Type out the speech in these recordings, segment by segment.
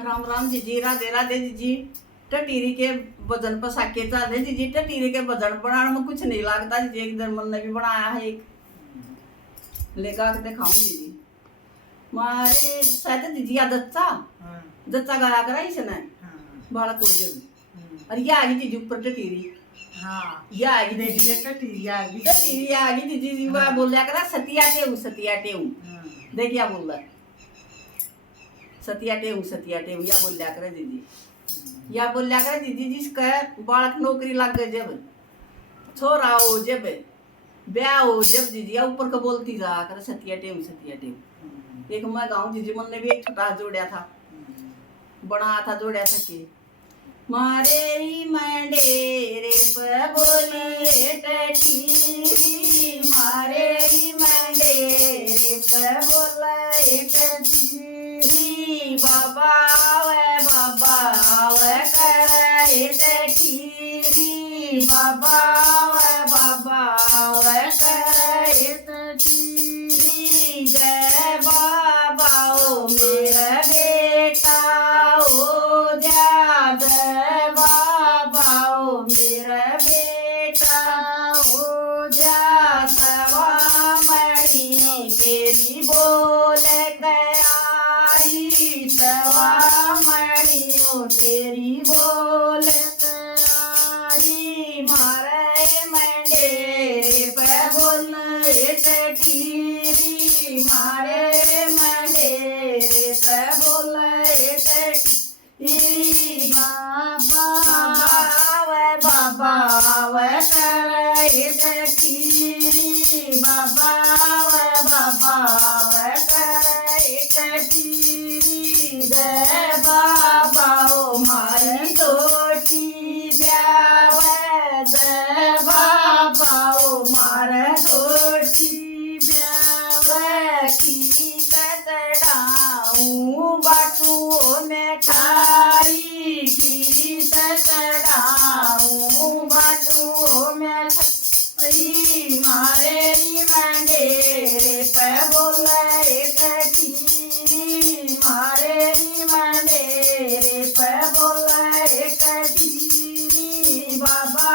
राम राम जीजी, राधे राधे जीजी। टटीरी के वजन पर साके चाले जीजी। टटीरी के वजन बनाने में कुछ नहीं लगता जीजी। एक दिन मन ने भी बनाया है, एक लेगा के दिखाऊं जीजी। मारे शायद जीजी या दच्चा दच्चा गाया करा इसने बालक को जब और ये आ गई जीजी ऊपर टटीरी। हाँ ये आ गई देखिए टटीरी आ गई। टटीरी आ गई जीजी। वह बोल लिया करा सतिया टेऊ देख क्या बोल रहा है, सतिया टेऊ या बोल लिया करे दीदी। या बोल लिया करे दीदी जिसका बालक नौकरी लग गए जब छोरा हो जब ब्याह हो जब दीदी या ऊपर का बोलती जा कर सतिया टेऊ। एक मैं गाँव दीदी मन ने भी एक छोटा जोड़ा था, बना था जोड़ा था कि मारे मंडेरे पे बोले टटीरी, मारे मंडेरे पे बोले टटीरी, बाबा वे करे टटीरी, बाबा वे करे टटीरी। जय बाबा ओ मेरा बेटा ओ जा, जय बाबा ओ मेरा बेटा ओ जा। सवा मणि तेरी बोल गया, सवा मणि तेरी बोल गया। मारे मंडेरे पे बोल टटीरी, मारे मंडेरे पे बोल टटीरी। बाबा वे करे टटीरी, बाबा वे करे टटीरी। जय बाबा ओ मारी छोटी ब्याह, जय बाबा ओ मारे छोटी ब्याह। की चढ़ाऊं बाटू मिठाई, की चढ़ाऊं बाटू मिठाई। मारे मंडेरे पे बोले टटीरी, मारे मंडेरे पे बोले टटीरी। बाबा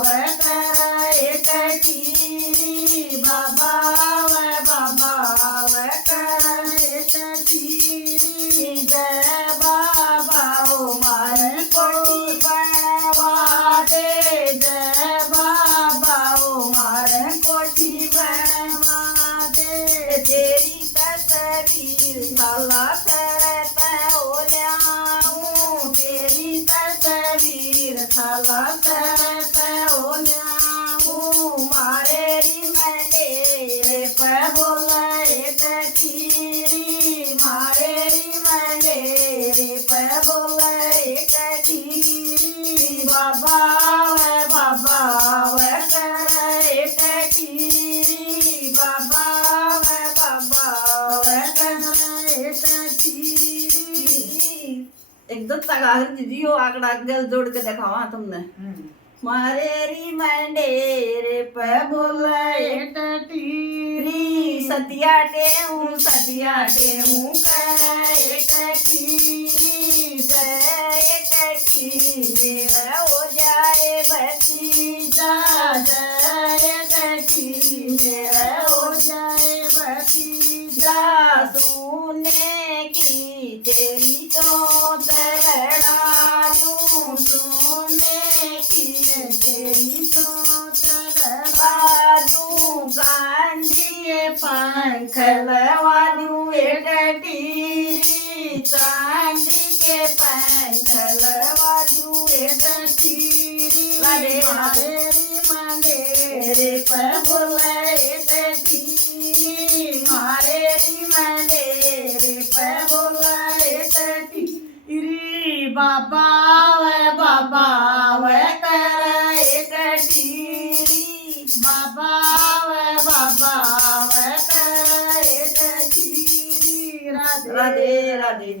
वे करे टटीरी, बाबा वे करे टटीरी। जय बाबा ओ मारी कोठी बनवा दे, जय बाबा ओ मारी कोठी बनवा दे। तेरी तस्वीर साला करता हो ल्याऊं, तेरी तस्वीर साला करता हो ल्याऊं। मारे मंडेरे पे बोले टटीरी, मारे मंडेरे पे बोले टटीरी। बाबा वे करे टटीरी, बाबा वे करे टटीरी। एकदम तगार दीदी हो आंकड़ा गल जोड़ के दिखावा तुमने। मारे मंडेरे पे बोले टटीरी, सतिया टेऊ करे टटीरी। जय टटीरी मेरा हो जाए भतीजा, जय टटीरी मेरा हो जाए भतीजा। सुने की तेरी चोट लड़ायूं, सुने की तेरी चोट लड़ायूं। गांधी पंख लवायूं टटीरी, चांदी के पंख लवायूं टटीरी। मारे मंडेरे पे बोले टटीरी, मारे मंडेरे पे बोले टटीरी। बाबा वे करे टटीरी, बाबा वे करे टटीरी। राधे राधे।